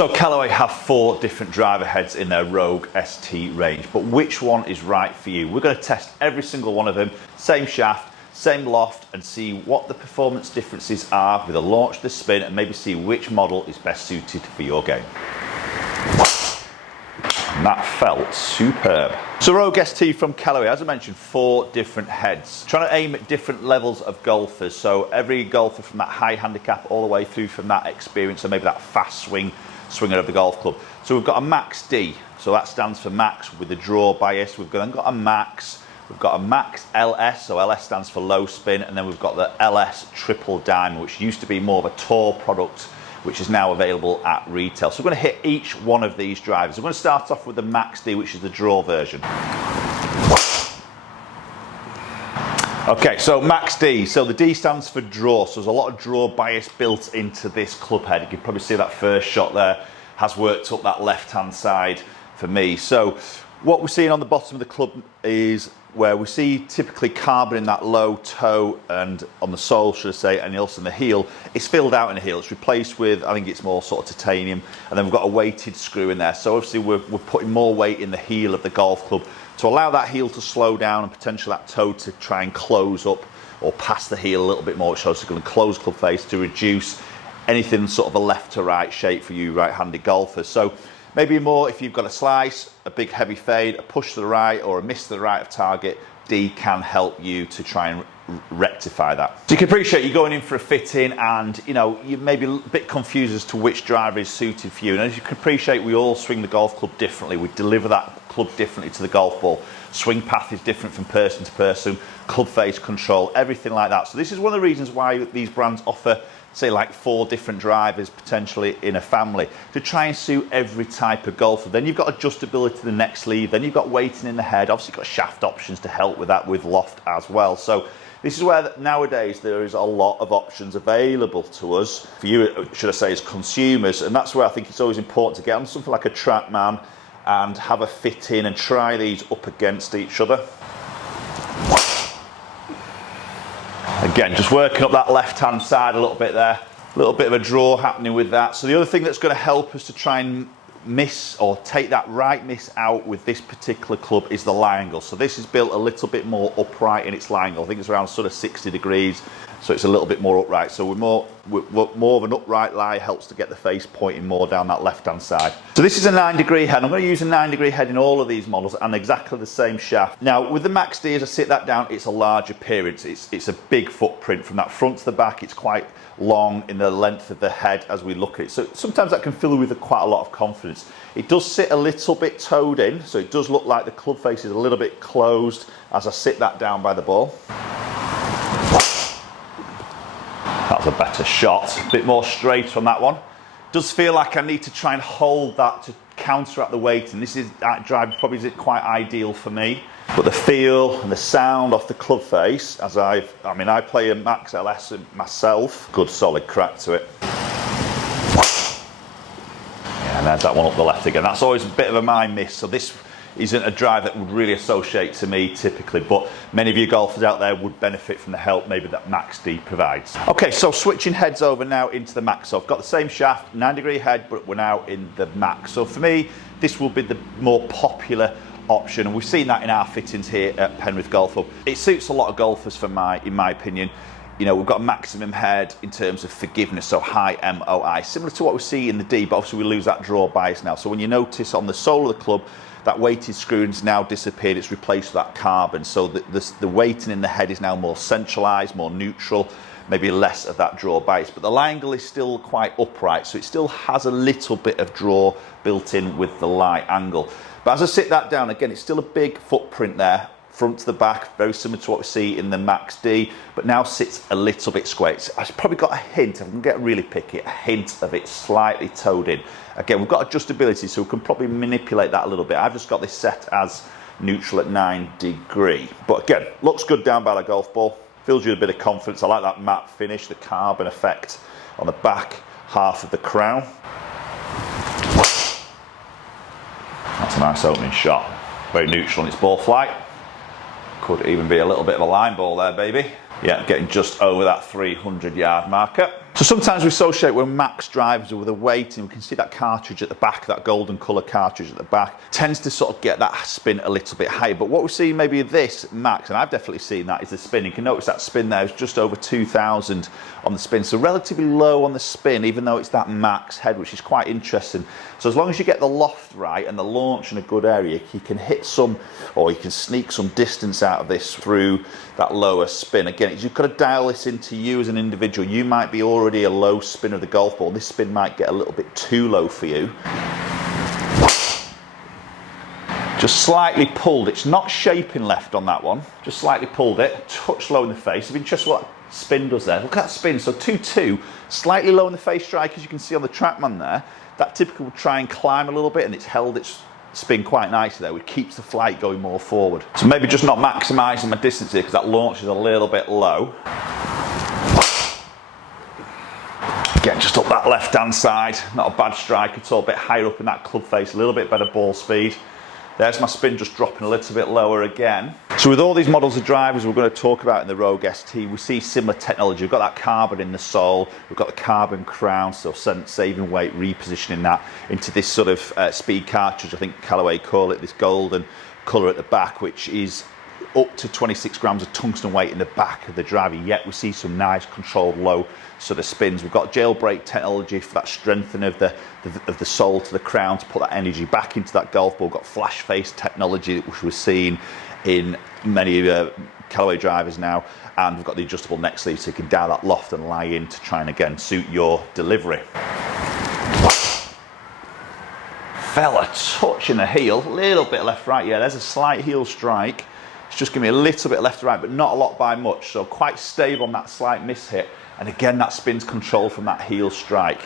So Callaway have 4 different driver heads in their Rogue ST range, but which one is right for you? We're going to test every single one of them, same shaft, same loft, and see what the performance differences are with a launch, the spin, and maybe see which model is best suited for your game. And that felt superb. So Rogue ST from Callaway, as I mentioned, 4 different heads. Trying to aim at different levels of golfers. So every golfer from that high handicap all the way through from that experience, so maybe that fast swinger of the golf club. So we've got a Max D. So that stands for Max with the draw bias. We've then got a Max. We've got a Max LS, so LS stands for low spin, and then we've got the LS Triple Diamond, which used to be more of a tour product, which is now available at retail. So we're going to hit each one of these drivers. I'm going to start off with the Max D, which is the draw version. Okay, so Max D. So the D stands for draw, so there's a lot of draw bias built into this club head. You can probably see that first shot there has worked up that left-hand side for me. So what we're seeing on the bottom of the club is where we see typically carbon in that low toe and on the sole, should I say, and also in the heel. It's filled out in the heel. It's replaced with, I think it's more sort of titanium, and then we've got a weighted screw in there. So obviously we're putting more weight in the heel of the golf club to allow that heel to slow down and potentially that toe to try and close up or pass the heel a little bit more, so it's going to close club face to reduce anything sort of a left to right shape for you right-handed golfers. So maybe more if you've got a slice, a big heavy fade, a push to the right or a miss to the right of target, D can help you to try and rectify that. So you can appreciate you're going in for a fit-in and you may be a bit confused as to which driver is suited for you. And as you can appreciate, we all swing the golf club differently. We deliver that club differently to the golf ball. Swing path is different from person to person, club face control, everything like that. So this is one of the reasons why these brands offer, say, like 4 different drivers potentially in a family to try and suit every type of golfer. Then you've got adjustability to the neck sleeve, then you've got weighting in the head, obviously you've got shaft options to help with that with loft as well. So this is where nowadays there is a lot of options available to us, for you, should I say, as consumers, and that's where I think it's always important to get on something like a TrackMan and have a fit in and try these up against each other. Again, just working up that left-hand side a little bit there. A little bit of a draw happening with that. So the other thing that's going to help us to try and miss or take that right miss out with this particular club is the lie angle. So this is built a little bit more upright in its lie angle. I think it's around sort of 60 degrees. So it's a little bit more upright. So more of an upright lie helps to get the face pointing more down that left-hand side. So this is a 9-degree head. I'm going to use a 9-degree head in all of these models and exactly the same shaft. Now with the Max D, as I sit that down, it's a large appearance. It's a big footprint from that front to the back. It's quite long in the length of the head as we look at it. So sometimes that can fill you with quite a lot of confidence. It does sit a little bit toed in, so it does look like the club face is a little bit closed as I sit that down by the ball. That was a better shot, a bit more straight on that one. Does feel like I need to try and hold that to counteract the weight, and that drive probably isn't quite ideal for me. But the feel and the sound off the club face, as I play a Max LS myself, good solid crack to it. Yeah, and there's that one up the left again. That's always a bit of a my miss. So this isn't a drive that would really associate to me typically, but many of you golfers out there would benefit from the help maybe that Max D provides. Okay, so switching heads over now into the Max. So I've got the same shaft, 9-degree head, but we're now in the Max. So for me, this will be the more popular option, and we've seen that in our fittings here at Penrith Golf Club. It suits a lot of golfers in my opinion. We've got a maximum head in terms of forgiveness, so high MOI, similar to what we see in the D, but obviously we lose that draw bias now. So when you notice on the sole of the club, that weighted screw has now disappeared, it's replaced with that carbon. So the weighting in the head is now more centralised, more neutral, maybe less of that draw bias. But the lie angle is still quite upright, so it still has a little bit of draw built in with the lie angle. But as I sit that down, again, it's still a big footprint there, front to the back, very similar to what we see in the Max D, but now sits a little bit square. I've probably got a hint, if I can get really picky, a hint of it slightly toed in. Again, we've got adjustability, so we can probably manipulate that a little bit. I've just got this set as neutral at 9-degree. But again, looks good down by the golf ball, fills you with a bit of confidence. I like that matte finish, the carbon effect on the back half of the crown. That's a nice opening shot. Very neutral in its ball flight. Could even be a little bit of a line ball there, baby. Yeah, getting just over that 300-yard marker. So sometimes we associate with Max drivers with a weighting. We can see that cartridge at the back, that golden colour cartridge at the back, tends to sort of get that spin a little bit higher. But what we see maybe this Max, and I've definitely seen that, is the spin. You can notice that spin there is just over 2,000 on the spin. So relatively low on the spin, even though it's that Max head, which is quite interesting. So as long as you get the loft right and the launch in a good area, you can hit some, or you can sneak some distance out of this through that lower spin. Again, you've got to dial this into you as an individual. You might be already a low spin of the golf ball. This spin might get a little bit too low for you. Just slightly pulled. It's not shaping left on that one. Just slightly pulled it, touch low in the face. If you're interested what that spin does there, look at that spin. So 2-2, slightly low in the face strike, as you can see on the TrackMan there. That typically will try and climb a little bit, and it's held its spin quite nicely there, which keeps the flight going more forward. So maybe just not maximising my distance here because that launch is a little bit low. Again, just up that left-hand side, not a bad strike at all, a bit higher up in that club face, a little bit better ball speed. There's my spin just dropping a little bit lower again. So with all these models of drivers we're going to talk about in the Rogue ST, we see similar technology. We've got that carbon in the sole, we've got the carbon crown, so saving weight, repositioning that into this sort of speed cartridge. I think Callaway call it, this golden colour at the back, which is up to 26 grams of tungsten weight in the back of the driver, yet we see some nice controlled low sort of spins. We've got jailbreak technology for that strengthening of the sole to the crown to put that energy back into that golf ball. We've got flash face technology, which we're seeing in many Callaway drivers now, and we've got the adjustable neck sleeve so you can dial that loft and lie in to try and again suit your delivery. Fell a touch in the heel, a little bit left right. Yeah, there's a slight heel strike. It's just giving me a little bit left to right, but not a lot by much. So quite stable on that slight miss hit. And again, that spin's controlled from that heel strike.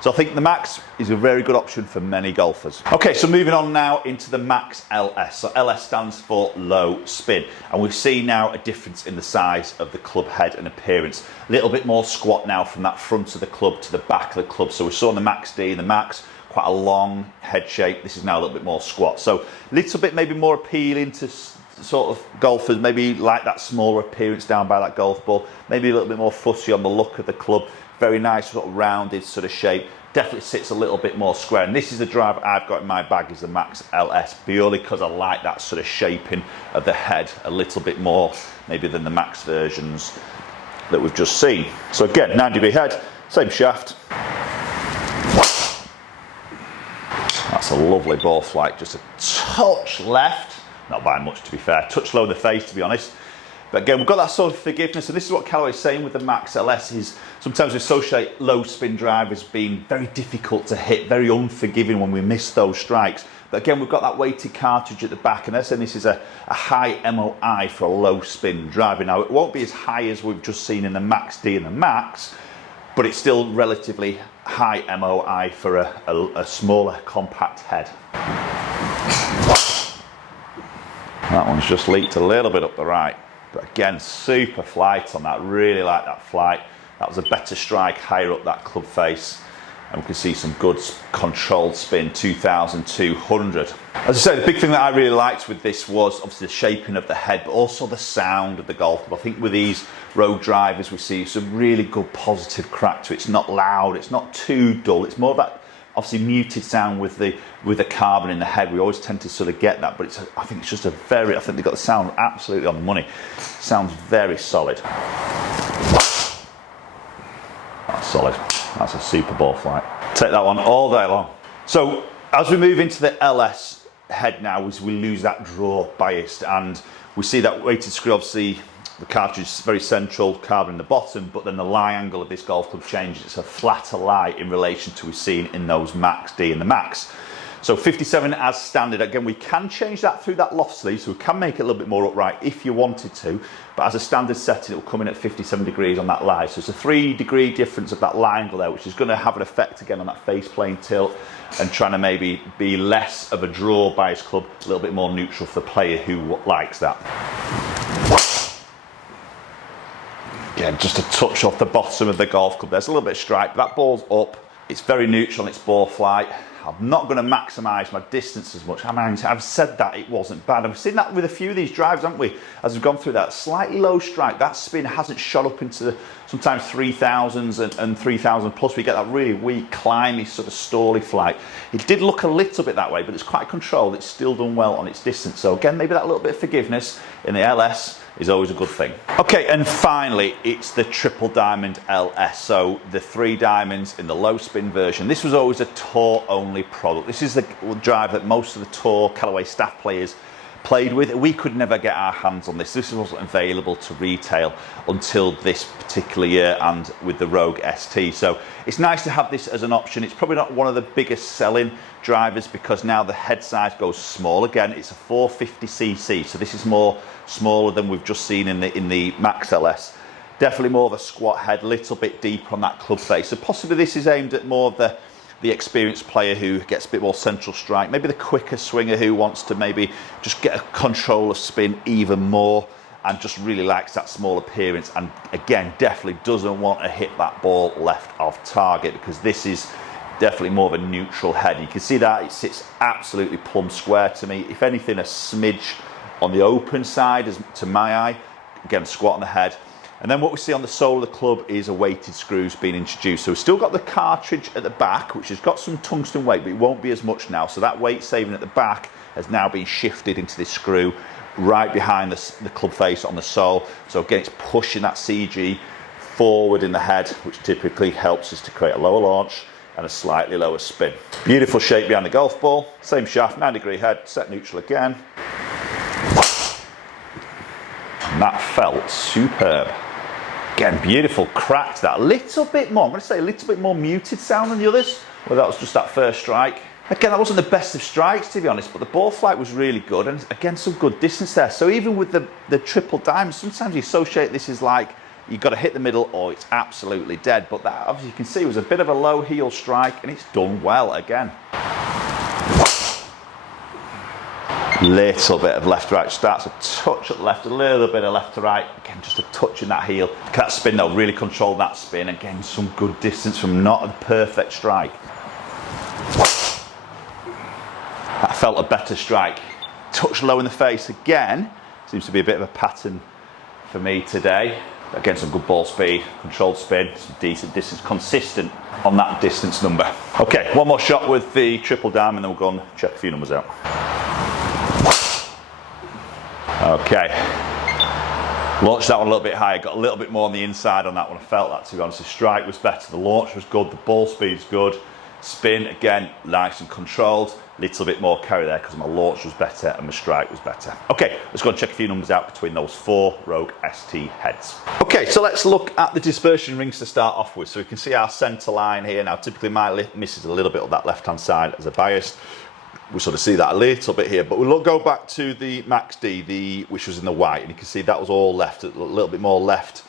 So I think the Max is a very good option for many golfers. Okay, so moving on now into the Max LS. So LS stands for low spin. And we see now a difference in the size of the club head and appearance. A little bit more squat now from that front of the club to the back of the club. So we saw in the Max D and the Max, quite a long head shape. This is now a little bit more squat. So a little bit maybe more appealing to sort of golfers, maybe like that smaller appearance down by that golf ball, maybe a little bit more fussy on the look of the club. Very nice sort of rounded sort of shape. Definitely sits a little bit more square, and this is the driver I've got in my bag, is the Max LS, purely because I like that sort of shaping of the head a little bit more maybe than the Max versions that we've just seen. So again, 9-degree head, same shaft. That's a lovely ball flight, just a touch left. Not by much, to be fair. Touch low in the face, to be honest. But again, we've got that sort of forgiveness, and this is what Callaway's saying with the Max LS, is sometimes we associate low spin drivers being very difficult to hit, very unforgiving when we miss those strikes. But again, we've got that weighted cartridge at the back, and they're saying this is a high MOI for a low spin driver. Now, it won't be as high as we've just seen in the Max D and the Max, but it's still relatively high MOI for a smaller, compact head. That one's just leaked a little bit up the right. But again, super flight on that. Really like that flight. That was a better strike higher up that club face. And we can see some good controlled spin, 2,200. As I said, the big thing that I really liked with this was obviously the shaping of the head, but also the sound of the golf club. I think with these Rogue drivers, we see some really good positive crack to it. It's not loud, it's not too dull. It's more of that obviously muted sound with the carbon in the head. We always tend to sort of get that, but I think it's just I think they've got the sound absolutely on the money. Sounds very solid. That's solid. That's a super ball flight. Take that one all day long. So as we move into the LS head now, we lose that draw bias, and we see that weighted screw, obviously the cartridge is very central, carbon in the bottom, but then the lie angle of this golf club changes. It's a flatter lie in relation to we've seen in those Max D and the Max. So 57 as standard. Again, we can change that through that loft sleeve, so we can make it a little bit more upright if you wanted to, but as a standard setting, it will come in at 57 degrees on that lie. So it's a 3-degree difference of that lie angle there, which is going to have an effect again on that face plane tilt and trying to maybe be less of a draw bias club, a little bit more neutral for the player who likes that. Again, just a touch off the bottom of the golf club. There's a little bit of stripe. That ball's up. It's very neutral on its ball flight. I'm not going to maximise my distance as much. I mean, I've said that it wasn't bad. I've seen that with a few of these drives, haven't we? As we've gone through that slightly low strike, that spin hasn't shot up into the, sometimes 3,000s and 3,000 plus. We get that really weak, climby, sort of stally flight. It did look a little bit that way, but it's quite controlled. It's still done well on its distance. So again, maybe that little bit of forgiveness in the LS is always a good thing. Okay, and finally, it's the Triple Diamond LS. So the 3 diamonds in the low spin version. This was always a tour only product. This is the drive that most of the tour Callaway staff players played with. We could never get our hands on this. This wasn't available to retail until this particular year and with the Rogue ST. So it's nice to have this as an option. It's probably not one of the biggest selling drivers because now the head size goes small. Again, it's a 450cc, so this is more smaller than we've just seen in the Max LS. Definitely more of a squat head, a little bit deeper on that club face. So possibly this is aimed at more of the experienced player who gets a bit more central strike, maybe the quicker swinger who wants to maybe just get a control of spin even more and just really likes that small appearance, and again definitely doesn't want to hit that ball left of target because this is definitely more of a neutral head. You can see that it sits absolutely plumb square to me. If anything, a smidge on the open side as to my eye. Again, squat on the head. And then what we see on the sole of the club is a weighted screws being introduced. So we've still got the cartridge at the back, which has got some tungsten weight, but it won't be as much now. So that weight saving at the back has now been shifted into this screw right behind the club face on the sole. So again, it's pushing that CG forward in the head, which typically helps us to create a lower launch and a slightly lower spin. Beautiful shape behind the golf ball. Same shaft, 9-degree head, set neutral again. And that felt superb. Again, beautiful crack to that. A little bit more, I'm going to say a little bit more muted sound than the others. Well, that was just that first strike. Again, that wasn't the best of strikes, to be honest, but the ball flight was really good. And again, some good distance there. So even with the triple diamond, sometimes you associate this as like, you've got to hit the middle or it's absolutely dead. But that, obviously, you can see, was a bit of a low heel strike and it's done well again. Little bit of left to right, starts a touch at the left, a little bit of left to right, again just a touch in that heel. That spin though, really controlled that spin, again some good distance from not a perfect strike. That felt a better strike. Touch low in the face again, seems to be a bit of a pattern for me today. Again, some good ball speed, controlled spin, some decent distance, consistent on that distance number. Okay, one more shot with the triple diamond, then we'll go and check a few numbers out. Okay, launched that one a little bit higher, got a little bit more on the inside on that one. I felt that, to be honest. The strike was better, the launch was good, the ball speed's good. Spin, again, nice and controlled. Little bit more carry there because my launch was better and my strike was better. Okay, let's go and check a few numbers out between those 4 Rogue ST heads. Okay, so let's look at the dispersion rings to start off with. So we can see our center line here. Now, typically my misses a little bit of that left-hand side as a bias. We sort of see that a little bit here, but we'll go back to the Max D, which was in the white, and you can see that was all left, a little bit more left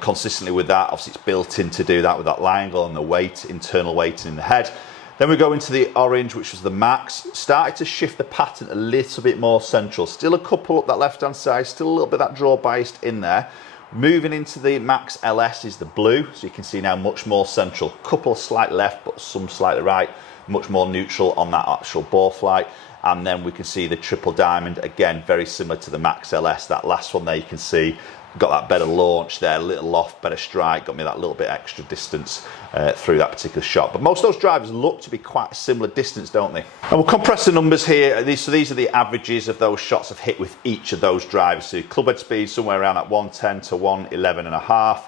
consistently with that. Obviously, it's built in to do that with that line angle and the weight, internal weight in the head. Then we go into the orange, which was the Max. Started to shift the pattern a little bit more central. Still a couple up that left-hand side, still a little bit of that draw biased in there. Moving into the Max LS is the blue, so you can see now much more central. Couple slight left, but some slightly right. Much more neutral on that actual ball flight. And then we can see the triple diamond, again, very similar to the Max LS. That last one there, you can see, got that better launch there, a little off, better strike, got me that little bit extra distance through that particular shot. But most of those drivers look to be quite a similar distance, don't they? And we'll compress the numbers here. So these are the averages of those shots I've hit with each of those drivers. So club head speed somewhere around at 110 to 111.5.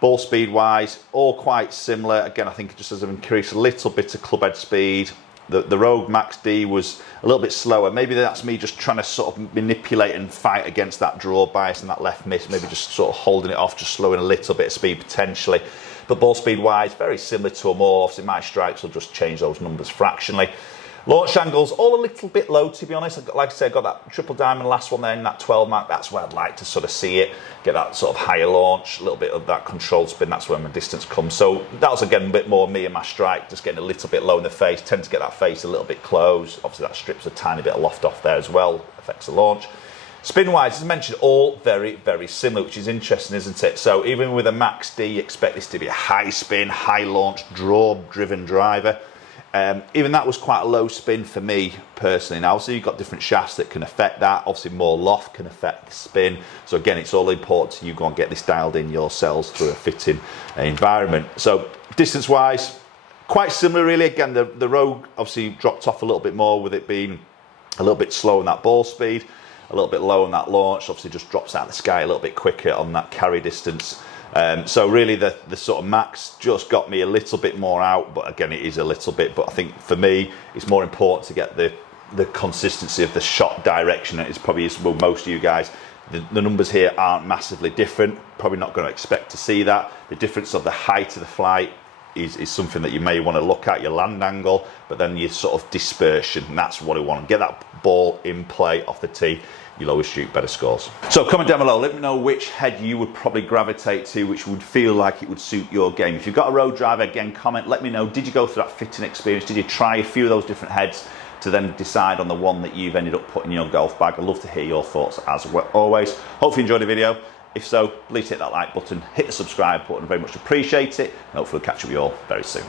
Ball speed wise, all quite similar. Again, I think just as I've increased a little bit of club head speed, the Rogue Max D was a little bit slower. Maybe that's me just trying to sort of manipulate and fight against that draw bias and that left miss, maybe just sort of holding it off, just slowing a little bit of speed potentially. But ball speed wise, very similar to them all. Obviously my strikes will just change those numbers fractionally. Launch angles, all a little bit low, to be honest. Like I said, I got that triple diamond last one there in that 12 mark. That's where I'd like to sort of see it. Get that sort of higher launch, a little bit of that controlled spin. That's where my distance comes. So that was, again, a bit more me and my strike, just getting a little bit low in the face. Tend to get that face a little bit closed. Obviously, that strips a tiny bit of loft off there as well. Affects the launch. Spin-wise, as mentioned, all very, very similar, which is interesting, isn't it? So even with a Max D, you expect this to be a high spin, high launch, draw-driven driver. Even that was quite a low spin for me personally. Now obviously you've got different shafts that can affect that. Obviously more loft can affect the spin. So again, it's all important you go and get this dialed in yourselves through a fitting environment. So distance wise, quite similar really. Again, the Rogue obviously dropped off a little bit more with it being a little bit slow on that ball speed, a little bit low on that launch. Obviously just drops out of the sky a little bit quicker on that carry distance. So really the sort of Max just got me a little bit more out, but again it is a little bit, but I think for me it's more important to get the consistency of the shot direction. It's probably is with most of you guys. The numbers here aren't massively different, probably not going to expect to see that. The difference of the height of the flight is something that you may want to look at, your land angle, but then your sort of dispersion, and that's what I want. Get that ball in play off the tee, you'll always shoot better scores. So comment down below, let me know which head you would probably gravitate to, which would feel like it would suit your game. If you've got a Rogue driver, again, comment, let me know, did you go through that fitting experience? Did you try a few of those different heads to then decide on the one that you've ended up putting in your golf bag? I'd love to hear your thoughts as always. Hopefully you enjoyed the video. If so, please hit that like button, hit the subscribe button, I very much appreciate it, and hopefully we'll catch up with you all very soon.